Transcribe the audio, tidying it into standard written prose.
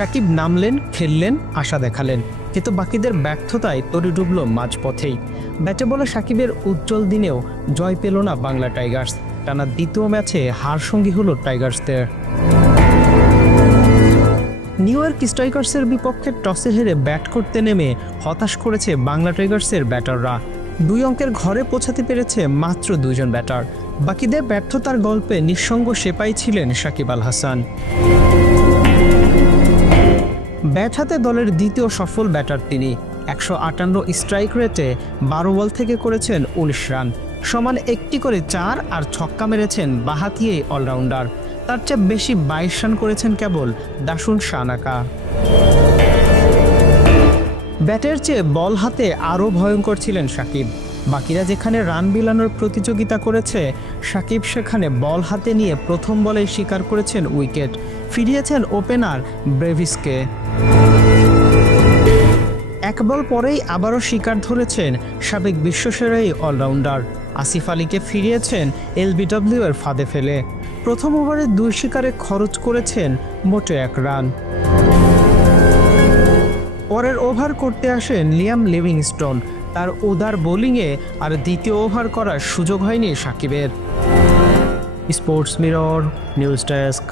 সাকিব নামলেন, খেললেন, আশা দেখালেন, কিন্তু বাকিদের ব্যর্থতায় তরি ডুবল মাঝপথেই। ব্যাটে বলে সাকিবের উজ্জ্বল দিনেও জয় পেল না বাংলা টাইগার্স। টানা দ্বিতীয় ম্যাচে হার সঙ্গী হলো টাইগার্সদের। নিউ ইয়র্ক স্ট্রাইকার্সের বিপক্ষে টসে হেরে ব্যাট করতে নেমে হতাশ করেছে বাংলা টাইগার্সের ব্যাটাররা। 2 অঙ্কের ঘরে পৌঁছাতে পেরেছে মাত্র 2 জন ব্যাটার। বাকিদের ব্যর্থতার গল্পে নিঃসঙ্গ সেপাই ছিলেন সাকিব আল হাসান। ব্যাট হাতে দলের দ্বিতীয় সফল ব্যাটার তিনি। 158 স্ট্রাইক রেটে 12 বল থেকে করেছেন 19 রান, সমান একটি করে 4 আর ছক্কা মেরেছেন বাঁহাতি এই অলরাউন্ডার। তার চেয়ে বেশি 22 রান করেছেন কেবল দাসুন সানাকা। ব্যাটের চেয়ে বল হাতে আরও ভয়ঙ্কর ছিলেন সাকিব। বাকিরা যেখানে রান বিলানোর প্রতিযোগিতা করেছে, সাকিব সেখানে বল হাতে নিয়ে প্রথম বলেই শিকার করেছেন উইকেট, ফিরিয়েছেন ওপেনার ব্রেভিসকে। 1 বল পরেই আবারও শিকার ধরেছেন সাবেক বিশ্বসেরা এই অলরাউন্ডার। আসিফ আলীকে ফিরিয়েছেন এলবিডব্লিউ এর ফাঁদে ফেলে। প্রথম ওভারে 2 শিকারে খরচ করেছেন মোটে 1 রান। পরের ওভার করতে আসেন লিয়াম লিভিংস্টোন। তার উদার বোলিংয়ে আর দ্বিতীয় ওভার করার সুযোগ হয়নি সাকিবের। Sports mirror, news desk.